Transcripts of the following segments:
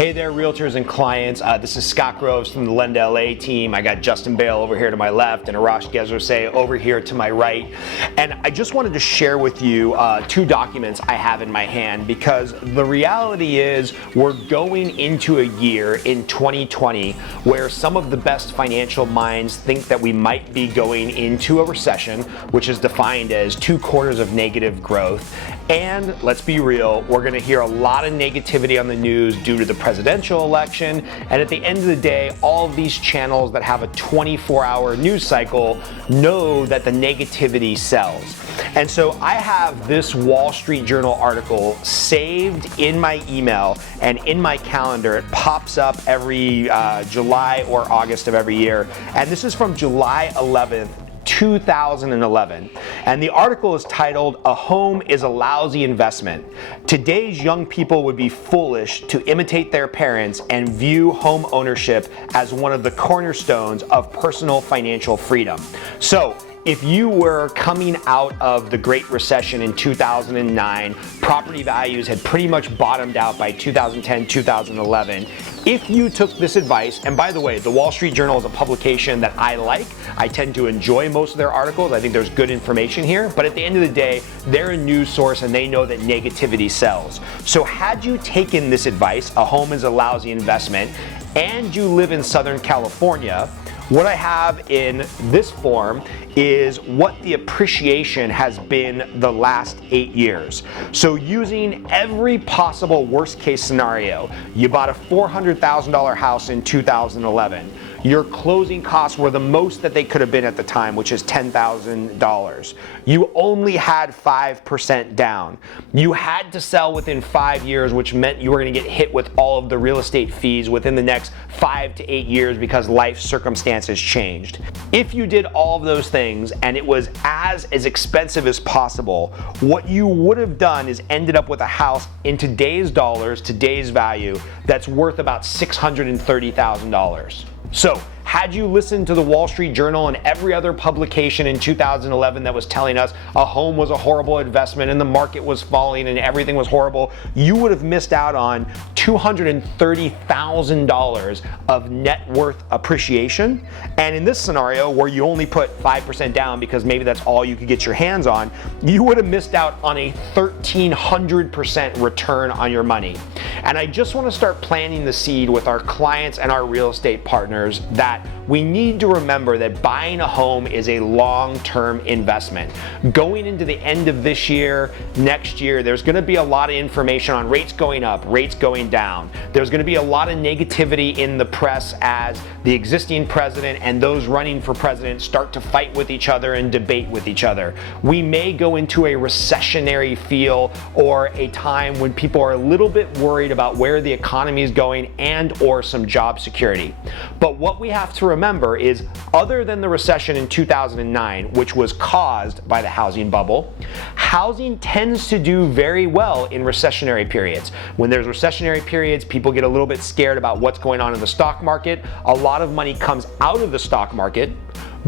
Hey there, realtors and clients. This is Scott Groves from the LendLA team. I got Justin Bale over here to my left and Arash Gezraseh over here to my right. And I just wanted to share with you two documents I have in my hand, because the reality is we're going into a year in 2020 where some of the best financial minds think that we might be going into a recession, which is defined as 2 quarters of negative growth. And let's be real, we're going to hear a lot of negativity on the news due to the presidential election. And at the end of the day, all of these channels that have a 24-hour news cycle know that the negativity sells. And so I have this Wall Street Journal article saved in my email and in my calendar. It pops up every July or August of every year. And this is from July 11th, 2011, and the article is titled, "A Home is a Lousy Investment. Today's young people would be foolish to imitate their parents and view home ownership as one of the cornerstones of personal financial freedom." So, if you were coming out of the Great Recession in 2009, property values had pretty much bottomed out by 2010, 2011. If you took this advice, and by the way, the Wall Street Journal is a publication that I like. I tend to enjoy most of their articles. I think there's good information here, but at the end of the day, they're a news source and they know that negativity sells. So had you taken this advice, a home is a lousy investment, and you live in Southern California, what I have in this form is what the appreciation has been the last 8 years. So using every possible worst case scenario, you bought a $400,000 house in 2011. Your closing costs were the most that they could have been at the time, which is $10,000. You only had 5% down. You had to sell within 5 years, which meant you were going to get hit with all of the real estate fees within the next 5 to 8 years because life circumstances changed. If you did all of those things and it was as expensive as possible, what you would have done is ended up with a house in today's dollars, today's value, that's worth about $630,000. So, had you listened to the Wall Street Journal and every other publication in 2011 that was telling us a home was a horrible investment and the market was falling and everything was horrible, you would have missed out on $230,000 of net worth appreciation. And in this scenario, where you only put 5% down because maybe that's all you could get your hands on, you would have missed out on a 1,300% return on your money. And I just want to start planting the seed with our clients and our real estate partners that we need to remember that buying a home is a long-term investment. Going into the end of this year, next year, there's going to be a lot of information on rates going up, rates going down. There's going to be a lot of negativity in the press as the existing president and those running for president start to fight with each other and debate with each other. We may go into a recessionary feel or a time when people are a little bit worried about where the economy is going and or some job security. But what we have to remember is, other than the recession in 2009, which was caused by the housing bubble, housing tends to do very well in recessionary periods. When there's recessionary periods, people get a little bit scared about what's going on in the stock market. A lot of money comes out of the stock market,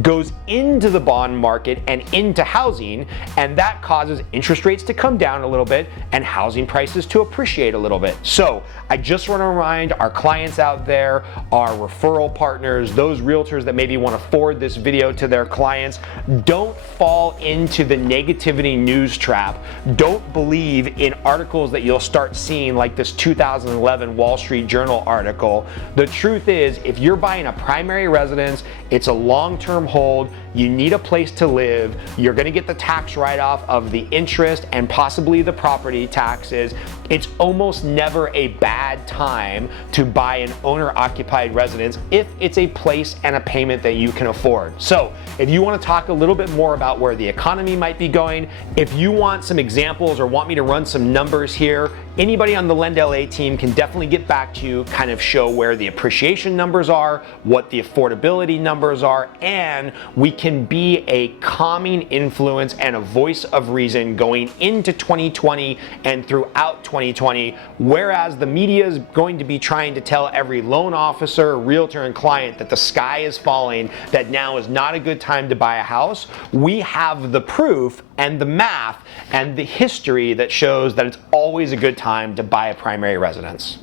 goes into the bond market and into housing, and that causes interest rates to come down a little bit and housing prices to appreciate a little bit. So I just want to remind our clients out there, our referral partners, those realtors that maybe want to forward this video to their clients, don't fall into the negativity news trap. Don't believe in articles that you'll start seeing like this 2011 Wall Street Journal article. The truth is, if you're buying a primary residence, it's a long-term hold, you need a place to live, you're going to get the tax write-off of the interest and possibly the property taxes. It's almost never a bad time to buy an owner-occupied residence if it's a place and a payment that you can afford. So if you want to talk a little bit more about where the economy might be going, if you want some examples or want me to run some numbers here, anybody on the LendLA team can definitely get back to you, kind of show where the appreciation numbers are, what the affordability numbers are, and we can be a calming influence and a voice of reason going into 2020 and throughout 2020, whereas the media is going to be trying to tell every loan officer, realtor, and client that the sky is falling, that now is not a good time to buy a house. We have the proof and the math and the history that shows that it's always a good time to buy a primary residence.